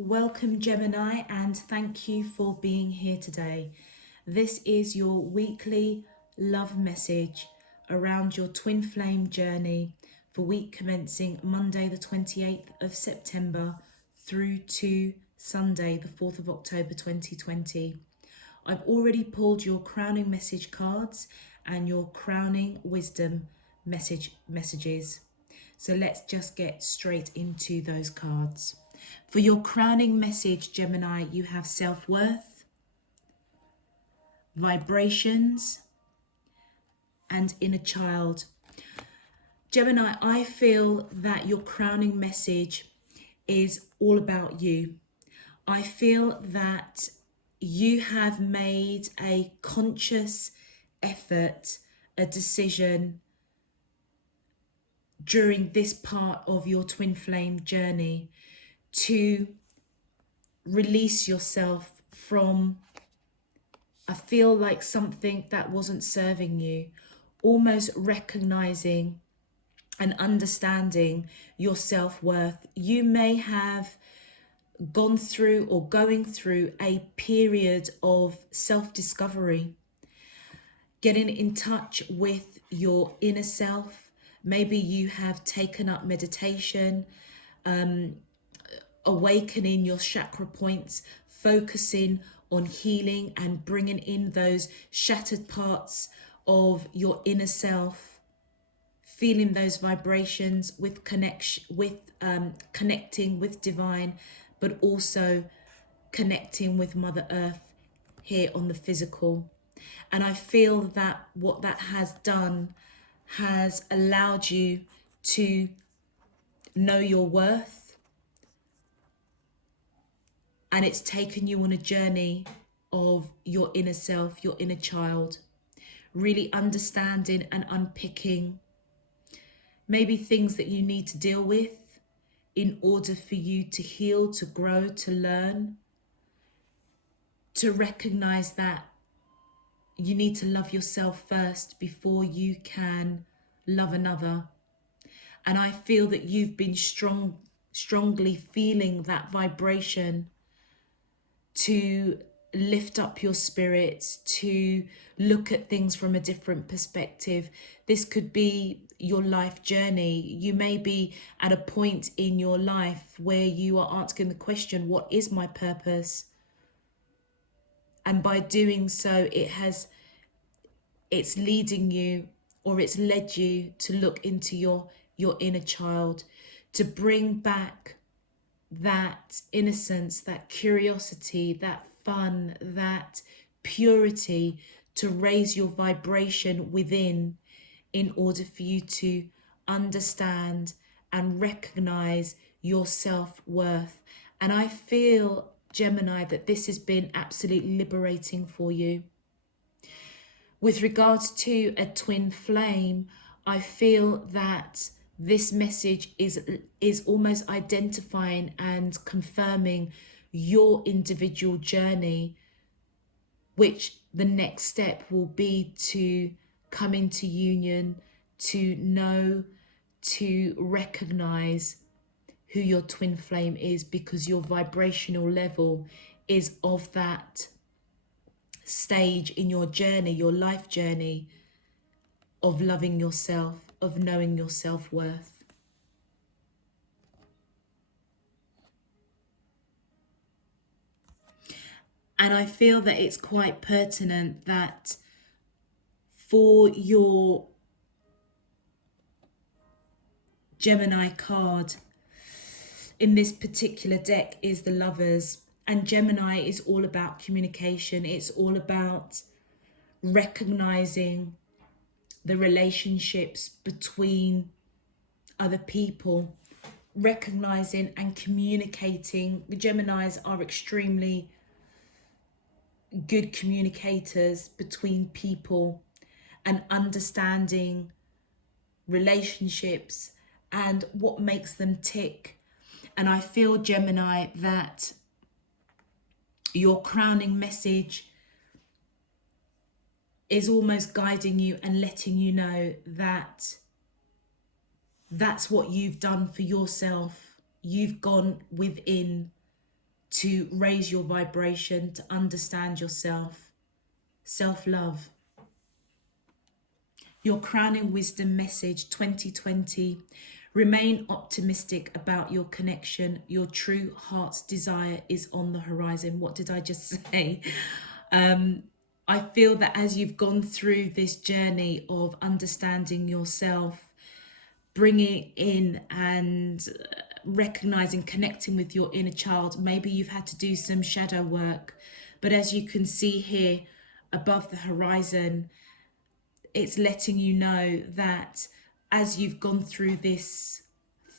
Welcome, Gemini, and thank you for being here today. This is your weekly love message around your twin flame journey for week commencing Monday, the 28th of September through to Sunday, the 4th of October 2020. I've already pulled your crowning message cards and your crowning wisdom messages. So let's just get straight into those cards. For your crowning message, Gemini, you have self-worth, vibrations, and inner child. Gemini, I feel that your crowning message is all about you. I feel that you have made a conscious effort, a decision during this part of your twin flame journey to release yourself from, I feel like, something that wasn't serving you, almost recognizing and understanding your self-worth. You may have gone through or going through a period of self-discovery, getting in touch with your inner self. Maybe you have taken up meditation, awakening your chakra points, focusing on healing and bringing in those shattered parts of your inner self, feeling those vibrations with connecting with divine, but also connecting with Mother Earth here on the physical. And I feel that what that has done has allowed you to know your worth, and it's taken you on a journey of your inner self, your inner child, really understanding and unpicking maybe things that you need to deal with in order for you to heal, to grow, to learn, to recognize that you need to love yourself first before you can love another. And I feel that you've been strongly feeling that vibration to lift up your spirits, to look at things from a different perspective. This could be your life journey. You may be at a point in your life where you are asking the question, what is my purpose? And by doing so, it's leading you, or it's led you to look into your inner child, to bring back that innocence, that curiosity, that fun, that purity, to raise your vibration within in order for you to understand and recognize your self-worth. And I feel, Gemini, that this has been absolutely liberating for you. With regards to a twin flame, I feel that this message is almost identifying and confirming your individual journey, which the next step will be to come into union, to know, to recognize who your twin flame is, because your vibrational level is of that stage in your journey, your life journey, of loving yourself, of knowing your self-worth. And I feel that it's quite pertinent that for your Gemini card in this particular deck is the Lovers. And Gemini is all about communication. It's all about recognizing the relationships between other people, recognizing and communicating. The Geminis are extremely good communicators between people and understanding relationships and what makes them tick. And I feel, Gemini, that your crowning message is almost guiding you and letting you know that that's what you've done for yourself. You've gone within to raise your vibration, to understand yourself. Self-love. Your crowning wisdom message 2020. Remain optimistic about your connection. Your true heart's desire is on the horizon. What did I just say? I feel that as you've gone through this journey of understanding yourself, bringing in and recognizing, connecting with your inner child, maybe you've had to do some shadow work, but as you can see here above the horizon, it's letting you know that as you've gone through this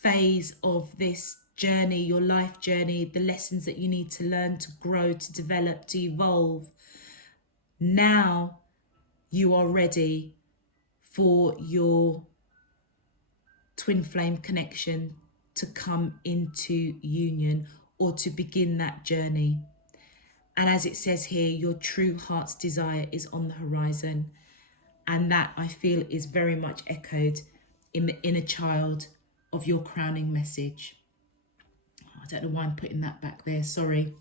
phase of this journey, your life journey, the lessons that you need to learn, to grow, to develop, to evolve, now you are ready for your twin flame connection to come into union or to begin that journey. And as it says here, your true heart's desire is on the horizon. And that, I feel, is very much echoed in the inner child of your crowning message. I don't know why I'm putting that back there, sorry.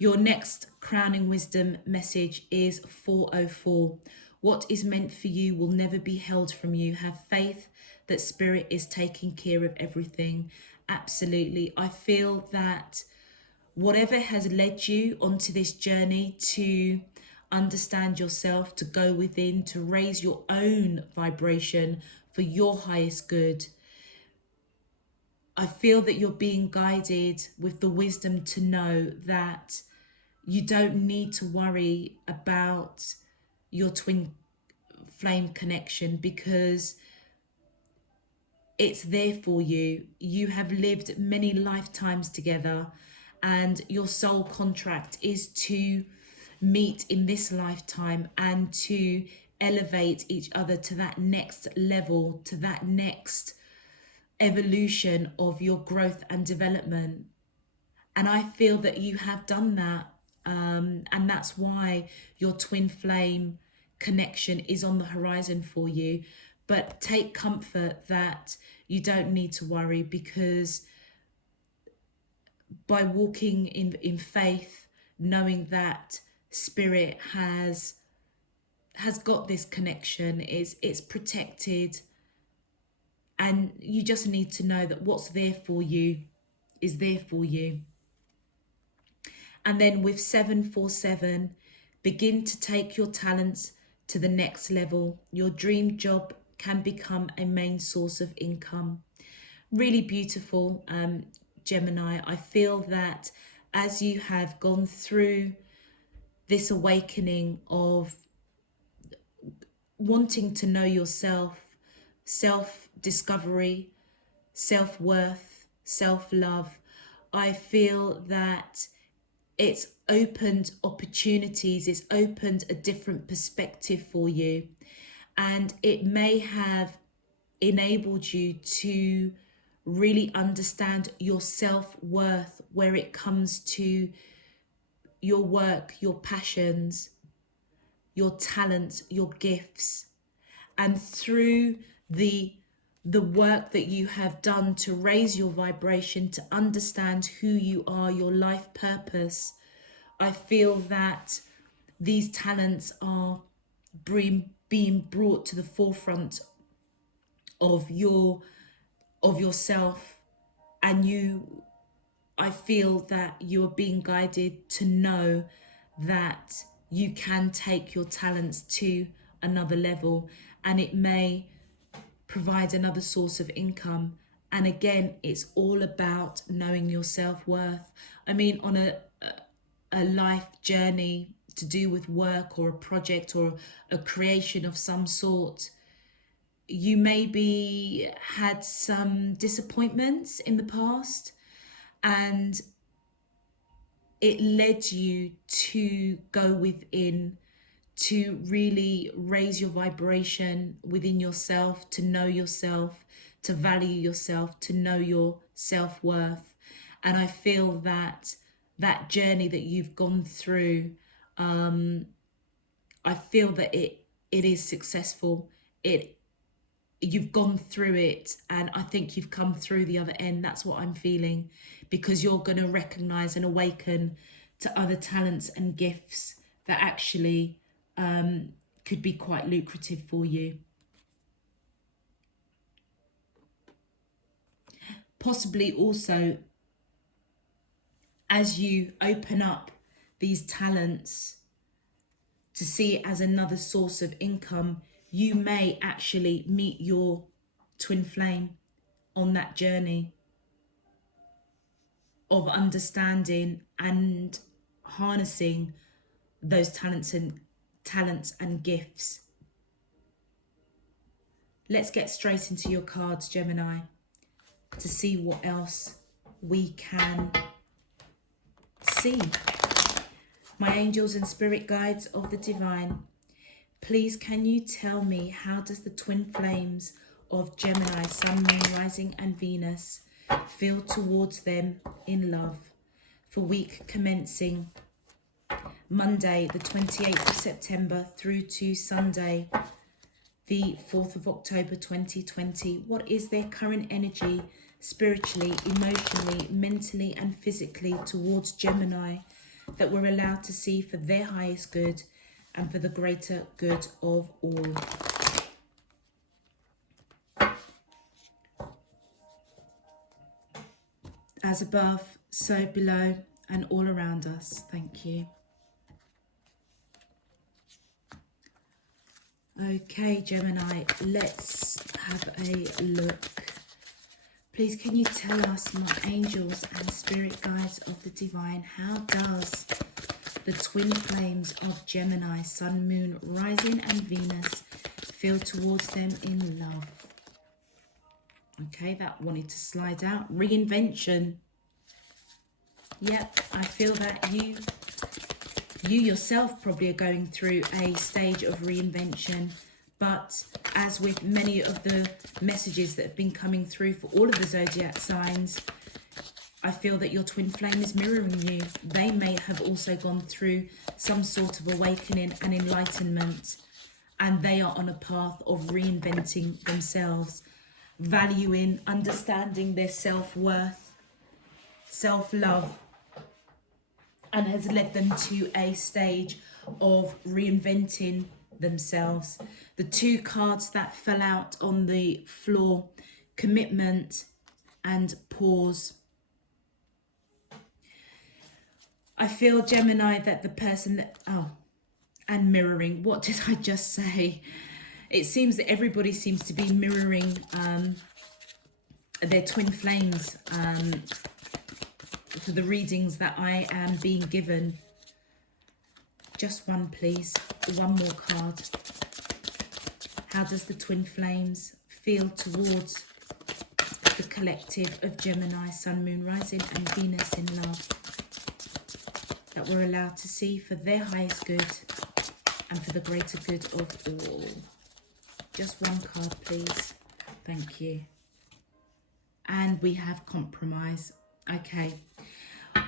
Your next crowning wisdom message is 404. What is meant for you will never be held from you. Have faith that spirit is taking care of everything. Absolutely. I feel that whatever has led you onto this journey to understand yourself, to go within, to raise your own vibration for your highest good, I feel that you're being guided with the wisdom to know that you don't need to worry about your twin flame connection, because it's there for you. You have lived many lifetimes together, and your soul contract is to meet in this lifetime and to elevate each other to that next level, to that next evolution of your growth and development. And I feel that you have done that. And that's why your twin flame connection is on the horizon for you. But take comfort that you don't need to worry, because by walking in faith, knowing that spirit has got this connection, it's protected, and you just need to know that what's there for you is there for you. And then with 747, begin to take your talents to the next level. Your dream job can become a main source of income. Really beautiful, Gemini. I feel that as you have gone through this awakening of wanting to know yourself, self-discovery, self-worth, self-love, I feel that it's opened opportunities, it's opened a different perspective for you, and it may have enabled you to really understand your self-worth where it comes to your work, your passions, your talents, your gifts. And through the work that you have done to raise your vibration, to understand who you are, your life purpose, I feel that these talents are being brought to the forefront of yourself, and I feel that you are being guided to know that you can take your talents to another level, and it may provide another source of income. And again, it's all about knowing your self-worth. I mean, on a life journey to do with work or a project or a creation of some sort, you maybe had some disappointments in the past, and it led you to go within, to really raise your vibration within yourself, to know yourself, to value yourself, to know your self-worth. And I feel that that journey that you've gone through, I feel that it is successful. you've gone through it, and I think you've come through the other end. That's what I'm feeling, because you're going to recognize and awaken to other talents and gifts that actually could be quite lucrative for you. Possibly also, as you open up these talents to see it as another source of income, you may actually meet your twin flame on that journey of understanding and harnessing those talents and gifts. Let's get straight into your cards, Gemini, to see what else we can see. My angels and spirit guides of the divine, please can you tell me, how does the twin flames of Gemini, Sun, Moon, Rising and Venus feel towards them in love for week commencing Monday the 28th of September through to Sunday the 4th of October 2020? What is their current energy spiritually, emotionally, mentally and physically towards Gemini that we're allowed to see for their highest good and for the greater good of all? As above, so below and all around us. Thank you. Okay, Gemini, let's have a look. Please can you tell us, my angels and spirit guides of the divine, how does the twin flames of Gemini, Sun, Moon, Rising and Venus feel towards them in love? Okay, that wanted to slide out. Reinvention. Yep, I feel that you yourself probably are going through a stage of reinvention, but as with many of the messages that have been coming through for all of the zodiac signs, I feel that your twin flame is mirroring you. They may have also gone through some sort of awakening and enlightenment, and they are on a path of reinventing themselves, valuing, understanding their self-worth, self-love, and has led them to a stage of reinventing themselves. The two cards that fell out on the floor, commitment and pause. I feel, Gemini, that the person that, and mirroring, what did I just say? It seems that everybody seems to be mirroring their twin flames for the readings that I am being given. Just one, please. One more card. How does the twin flames feel towards the collective of Gemini, Sun, Moon, Rising and Venus in love that we're allowed to see for their highest good and for the greater good of all? Just one card, please. Thank you. And we have compromise. Okay.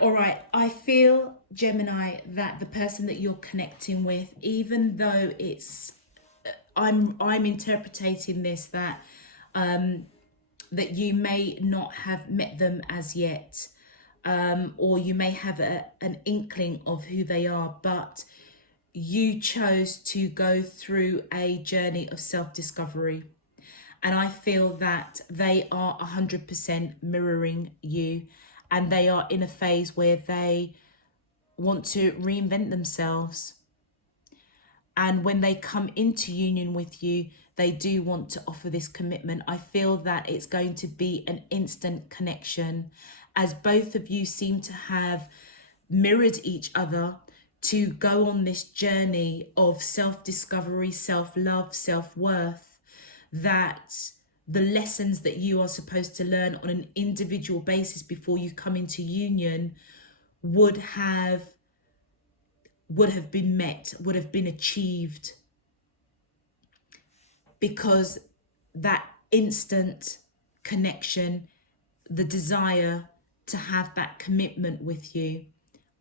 All right. I feel, Gemini, that the person that you're connecting with, even though it's, I'm interpreting this that that you may not have met them as yet, or you may have an inkling of who they are, but you chose to go through a journey of self-discovery. And I feel that they are 100% mirroring you, and they are in a phase where they want to reinvent themselves. And when they come into union with you, they do want to offer this commitment. I feel that it's going to be an instant connection, as both of you seem to have mirrored each other to go on this journey of self-discovery, self-love, self-worth, that the lessons that you are supposed to learn on an individual basis before you come into union would have been met, would have been achieved, because that instant connection, the desire to have that commitment with you,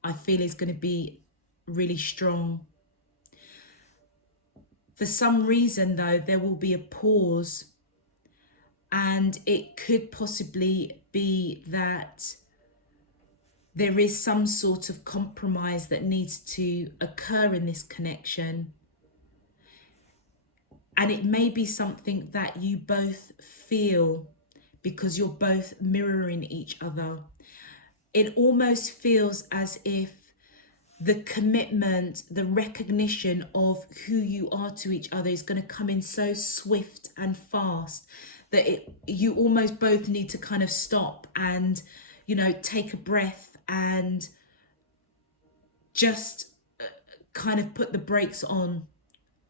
I feel is going to be really strong. For some reason though, there will be a pause And it could possibly be that there is some sort of compromise that needs to occur in this connection. And it may be something that you both feel because you're both mirroring each other. It almost feels as if the commitment, the recognition of who you are to each other is going to come in so swift and fast that you almost both need to kind of stop and, take a breath and just kind of put the brakes on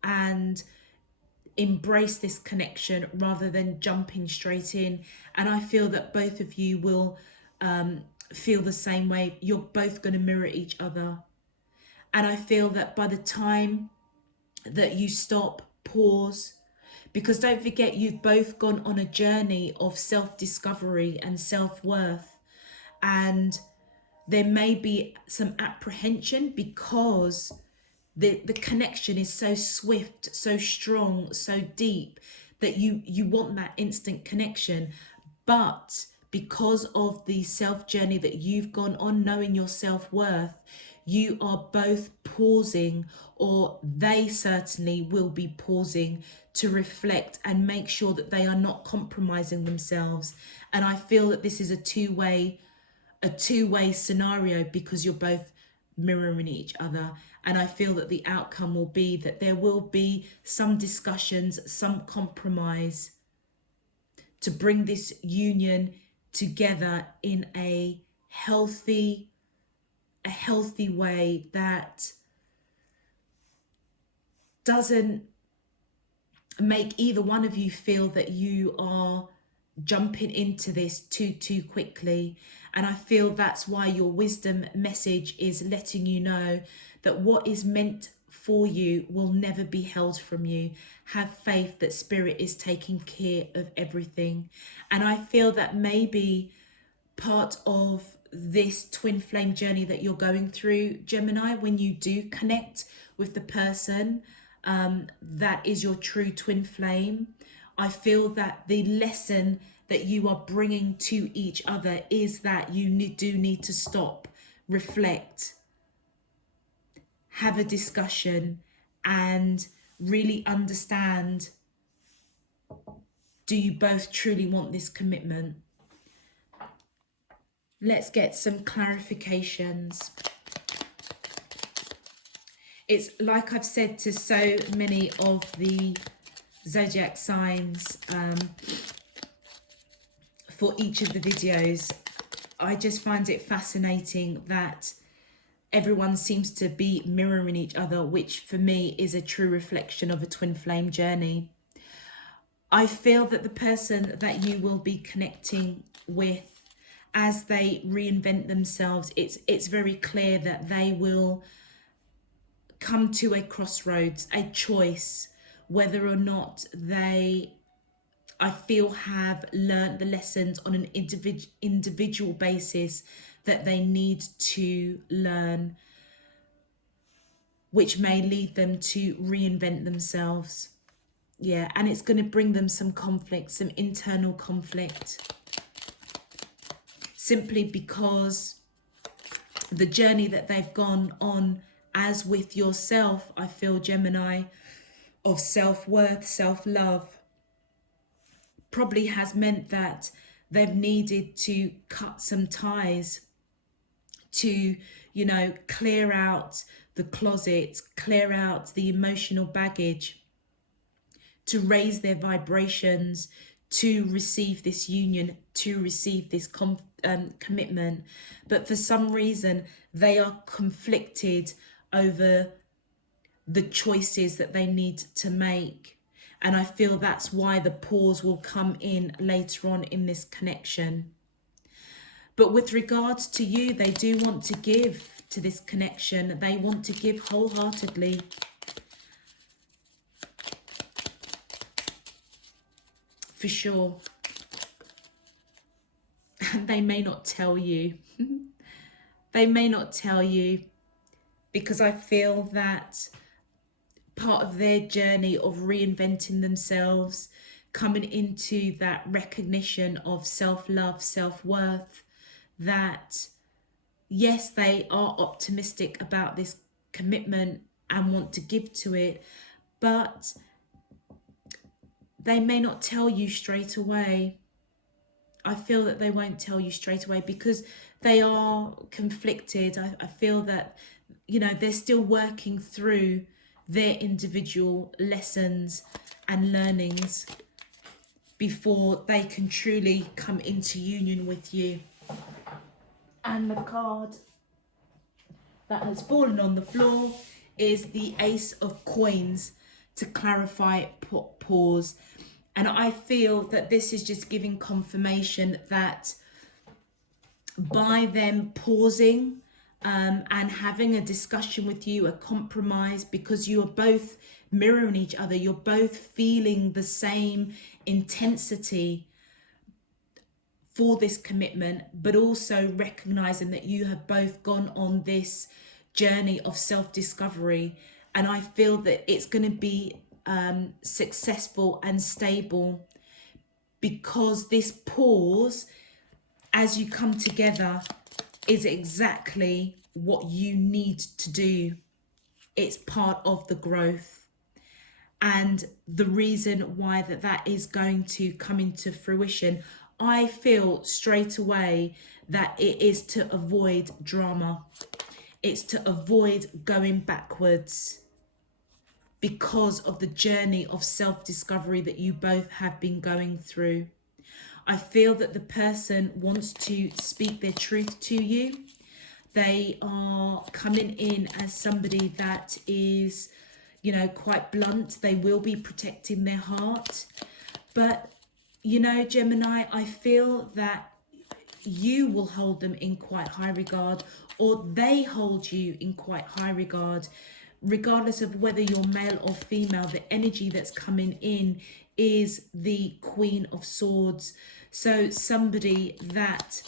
and embrace this connection rather than jumping straight in. And I feel that both of you will feel the same way. You're both going to mirror each other. And I feel that by the time that you stop, pause, because don't forget, you've both gone on a journey of self-discovery and self-worth. And there may be some apprehension because the connection is so swift, so strong, so deep that you want that instant connection. But because of the self journey that you've gone on, knowing your self-worth, you are both pausing, or they certainly will be pausing to reflect and make sure that they are not compromising themselves. And I feel that this is a two-way scenario because you're both mirroring each other. And I feel that the outcome will be that there will be some discussions, some compromise to bring this union together in a healthy way that doesn't make either one of you feel that you are jumping into this too quickly. And I feel that's why your wisdom message is letting you know that what is meant for you will never be held from you. Have faith that spirit is taking care of everything. And I feel that maybe part of this twin flame journey that you're going through, Gemini, when you do connect with the person that is your true twin flame, I feel that the lesson that you are bringing to each other is that you do need to stop, reflect, have a discussion, and really understand, do you both truly want this commitment? Let's get some clarifications. It's like I've said to so many of the zodiac signs for each of the videos, I just find it fascinating that everyone seems to be mirroring each other, which for me is a true reflection of a twin flame journey. I feel that the person that you will be connecting with, as they reinvent themselves, it's very clear that they will come to a crossroads, a choice, whether or not they, I feel, have learned the lessons on an individual basis that they need to learn, which may lead them to reinvent themselves. Yeah, and it's going to bring them some conflict, some internal conflict, simply because the journey that they've gone on, as with yourself, I feel, Gemini, of self-worth, self-love, probably has meant that they've needed to cut some ties to, clear out the closet, clear out the emotional baggage, to raise their vibrations, to receive this union, to receive this commitment. But for some reason, they are conflicted over the choices that they need to make. And I feel that's why the pause will come in later on in this connection. But with regards to you, they do want to give to this connection. They want to give wholeheartedly. For sure. And they may not tell you. They may not tell you, because I feel that part of their journey of reinventing themselves, coming into that recognition of self-love, self-worth, that yes, they are optimistic about this commitment and want to give to it, but they may not tell you straight away. I feel that they won't tell you straight away because they are conflicted. I feel that, you know, they're still working through their individual lessons and learnings before they can truly come into union with you. And the card that has fallen on the floor is the Ace of Coins, to clarify, pause. And I feel that this is just giving confirmation that by them pausing and having a discussion with you, a compromise, because you are both mirroring each other, you're both feeling the same intensity for this commitment, but also recognizing that you have both gone on this journey of self-discovery. And I feel that it's going to be successful and stable, because this pause as you come together is exactly what you need to do. It's part of the growth. And the reason why that is going to come into fruition, I feel straight away that it is to avoid drama. It's to avoid going backwards because of the journey of self-discovery that you both have been going through. I feel that the person wants to speak their truth to you. They are coming in as somebody that is, you know, quite blunt. They will be protecting their heart. But, you know, Gemini, I feel that you will hold them in quite high regard, or they hold you in quite high regard. Regardless of whether you're male or female, the energy that's coming in is the Queen of Swords. So somebody that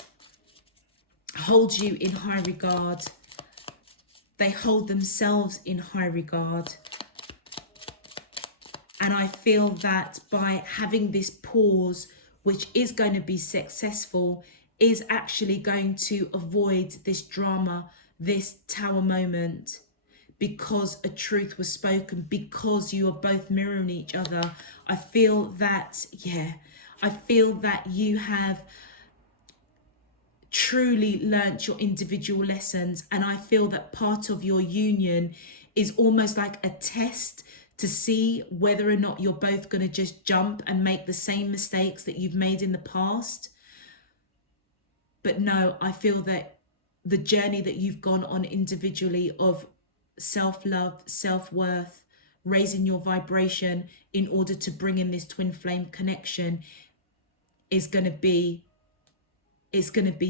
holds you in high regard, they hold themselves in high regard. And I feel that by having this pause, which is going to be successful, is actually going to avoid this drama, this tower moment, because a truth was spoken, because you are both mirroring each other. I feel that, I feel that you have truly learnt your individual lessons. And I feel that part of your union is almost like a test to see whether or not you're both going to just jump and make the same mistakes that you've made in the past. But no, I feel that the journey that you've gone on individually of self-love, self-worth, raising your vibration in order to bring in this twin flame connection is going to be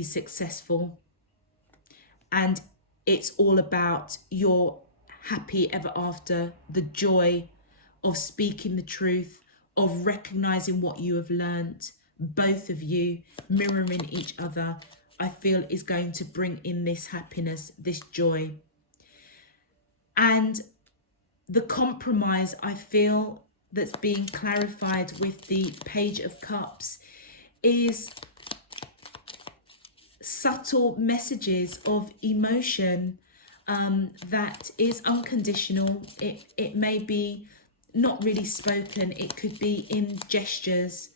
successful. And it's all about your happy ever after, the joy of speaking the truth, of recognizing what you have learnt. Both of you mirroring each other, I feel is going to bring in this happiness, this joy. And the compromise, I feel, that's being clarified with the Page of Cups is subtle messages of emotion that is unconditional. It may be not really spoken, it could be in gestures,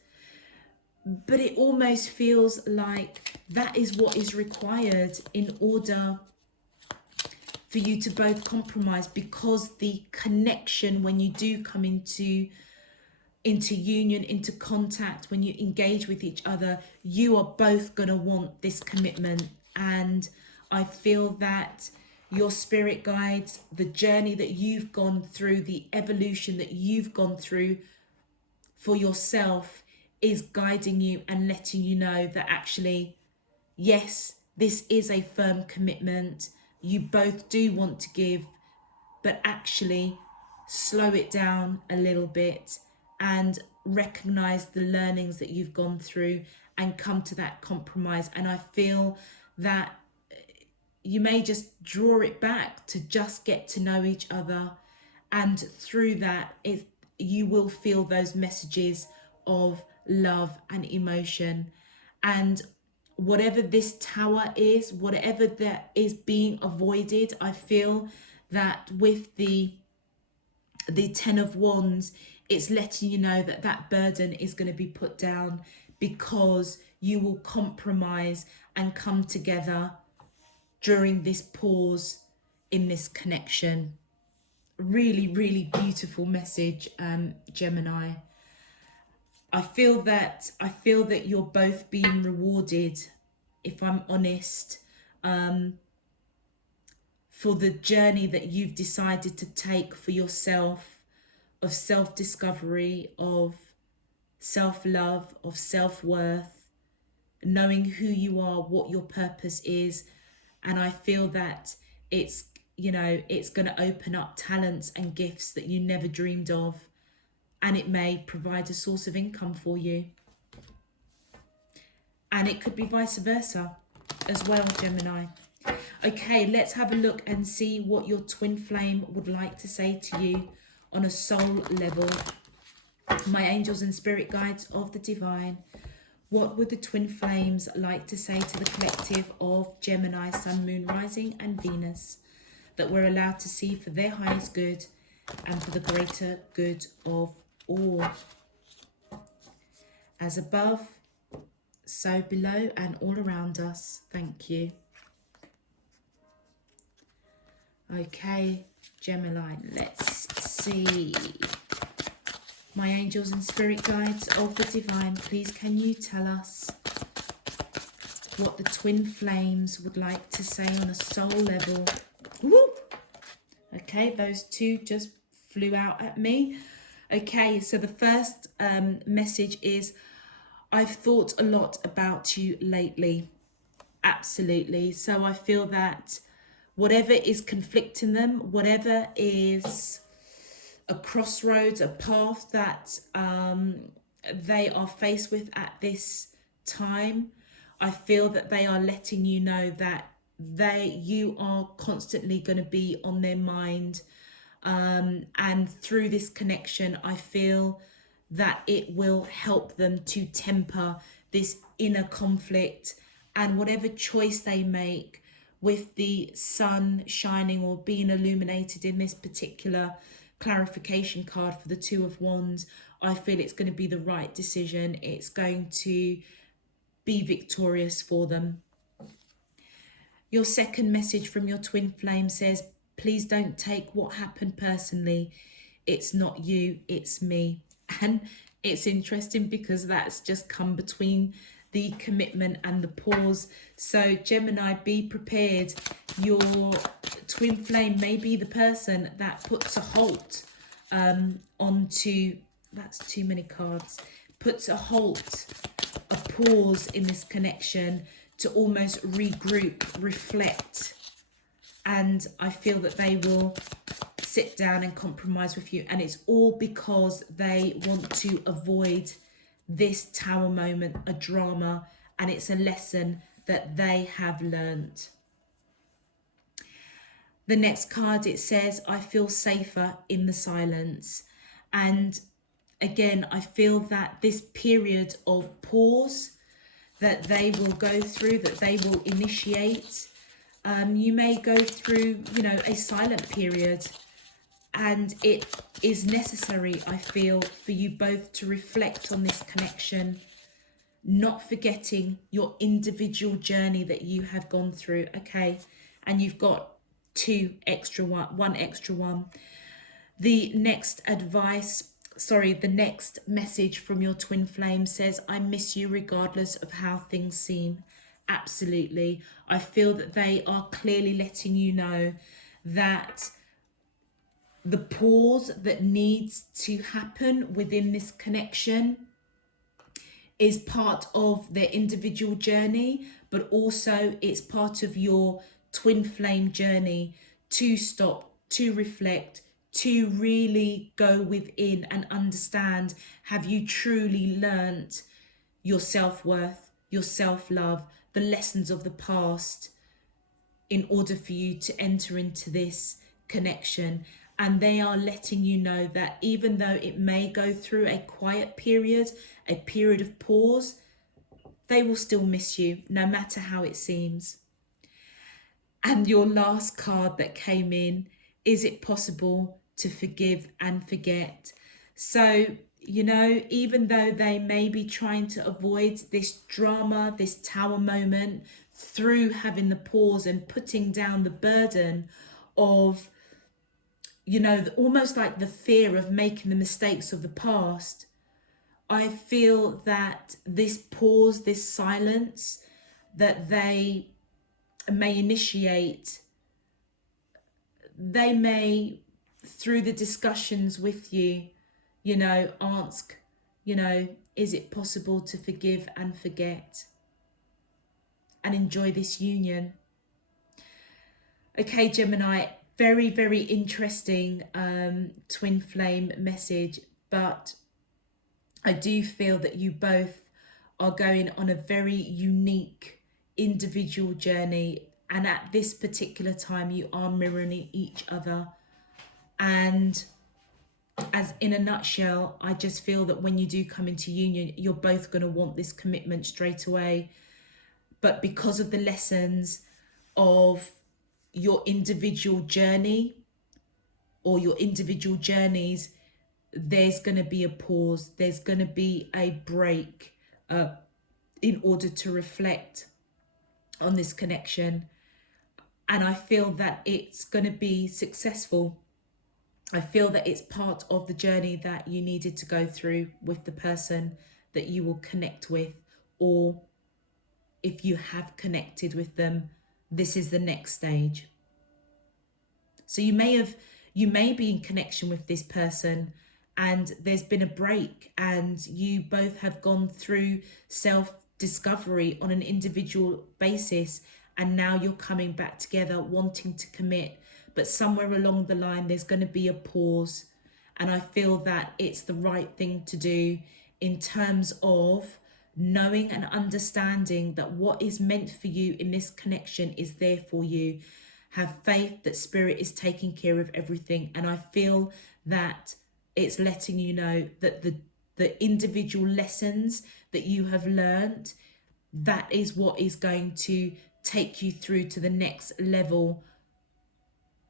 but it almost feels like that is what is required in order for you to both compromise, because the connection, when you do come into union, into contact, when you engage with each other, you are both going to want this commitment. And I feel that your spirit guides, the journey that you've gone through, the evolution that you've gone through for yourself is guiding you and letting you know that actually, yes, this is a firm commitment. You both do want to give, but actually slow it down a little bit and recognize the learnings that you've gone through and come to that compromise. And I feel that you may just draw it back to just get to know each other, and through that you will feel those messages of love and emotion. And whatever this tower is, whatever that is being avoided, I feel that with the 10 of Wands, it's letting you know that that burden is going to be put down, because you will compromise and come together during this pause in this connection. Really, really beautiful message, Gemini. I feel that you're both being rewarded, if I'm honest, for the journey that you've decided to take for yourself, of self-discovery, of self-love, of self-worth, knowing who you are, what your purpose is. And I feel that it's going to open up talents and gifts that you never dreamed of, and it may provide a source of income for you. And it could be vice versa as well, Gemini. Okay, let's have a look and see what your twin flame would like to say to you on a soul level. My angels and spirit guides of the divine, what would the twin flames like to say to the collective of Gemini, Sun, Moon, Rising and Venus, that we're allowed to see for their highest good and for the greater good of all? As above, so below and all around us. Thank you. Okay, Gemini, let's see. My angels and spirit guides of the divine, please can you tell us what the twin flames would like to say on a soul level? Woo! Okay, those two just flew out at me. Okay, so the first message is, I've thought a lot about you lately. Absolutely. So I feel that whatever is conflicting them, whatever is a crossroads, a path that they are faced with at this time, I feel that they are letting you know that you are constantly going to be on their mind. And through this connection, I feel that it will help them to temper this inner conflict, and whatever choice they make, with the sun shining or being illuminated in this particular clarification card for the Two of Wands, I feel it's going to be the right decision. It's going to be victorious for them. Your second message from your twin flame says, please don't take what happened personally. It's not you, it's me. And it's interesting because that's just come between the commitment and the pause. So Gemini, be prepared. Your twin flame may be the person that puts a halt onto, that's too many cards, puts a halt, a pause in this connection to almost regroup, reflect. And I feel that they will sit down and compromise with you, and it's all because they want to avoid this tower moment, a drama, and it's a lesson that they have learned. The next card, it says, I feel safer in the silence. And again, I feel that this period of pause that they will go through, that they will initiate, you may go through, a silent period. And it is necessary, I feel, for you both to reflect on this connection, not forgetting your individual journey that you have gone through, okay? And you've got one extra one. The next the next message from your twin flame says, I miss you regardless of how things seem. Absolutely. I feel that they are clearly letting you know that the pause that needs to happen within this connection is part of their individual journey, but also it's part of your twin flame journey to stop, to reflect, to really go within and understand, have you truly learnt your self-worth, your self-love, the lessons of the past, in order for you to enter into this connection. And they are letting you know that even though it may go through a quiet period, a period of pause, they will still miss you, no matter how it seems. And your last card that came in, is it possible to forgive and forget? So, you know, even though they may be trying to avoid this drama, this tower moment, through having the pause and putting down the burden of, you know, almost like the fear of making the mistakes of the past, I feel that this pause, this silence that they may initiate, they may, through the discussions with you, you know, ask, you know, is it possible to forgive and forget and enjoy this union? Okay, Gemini, very, very interesting twin flame message, but I do feel that you both are going on a very unique individual journey, and at this particular time you are mirroring each other. And as in a nutshell, I just feel that when you do come into union, you're both going to want this commitment straight away, but because of the lessons of your individual journey or your individual journeys, there's going to be a pause, there's going to be a break in order to reflect on this connection. And I feel that it's going to be successful. I feel that it's part of the journey that you needed to go through with the person that you will connect with, or if you have connected with them, this is the next stage. So you may be in connection with this person and there's been a break and you both have gone through self-discovery on an individual basis, and now you're coming back together wanting to commit, but somewhere along the line there's going to be a pause. And I feel that it's the right thing to do in terms of knowing and understanding that what is meant for you in this connection is there for you. Have faith that spirit is taking care of everything. And I feel that it's letting you know that the individual lessons that you have learned, that is what is going to take you through to the next level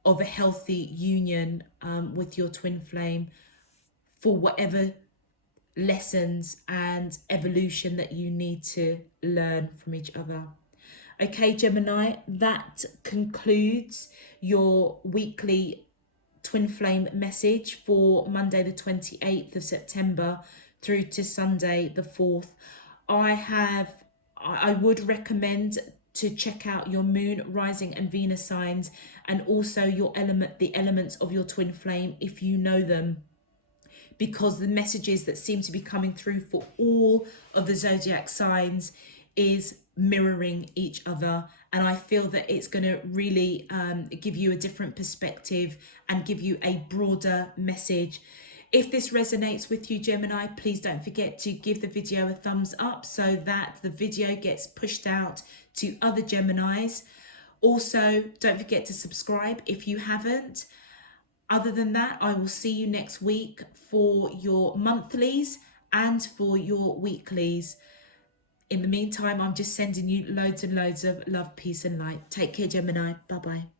of a healthy union with your twin flame, for whatever lessons and evolution that you need to learn from each other. Okay, Gemini, that concludes your weekly twin flame message for Monday the 28th of September through to Sunday the 4th. I would recommend to check out your moon, rising and Venus signs, and also the elements of your twin flame if you know them, because the messages that seem to be coming through for all of the zodiac signs is mirroring each other. And I feel that it's going to really give you a different perspective and give you a broader message. If this resonates with you, Gemini, please don't forget to give the video a thumbs up so that the video gets pushed out to other Geminis. Also, don't forget to subscribe if you haven't. Other than that, I will see you next week for your monthlies and for your weeklies. In the meantime, I'm just sending you loads and loads of love, peace and light. Take care, Gemini. Bye-bye.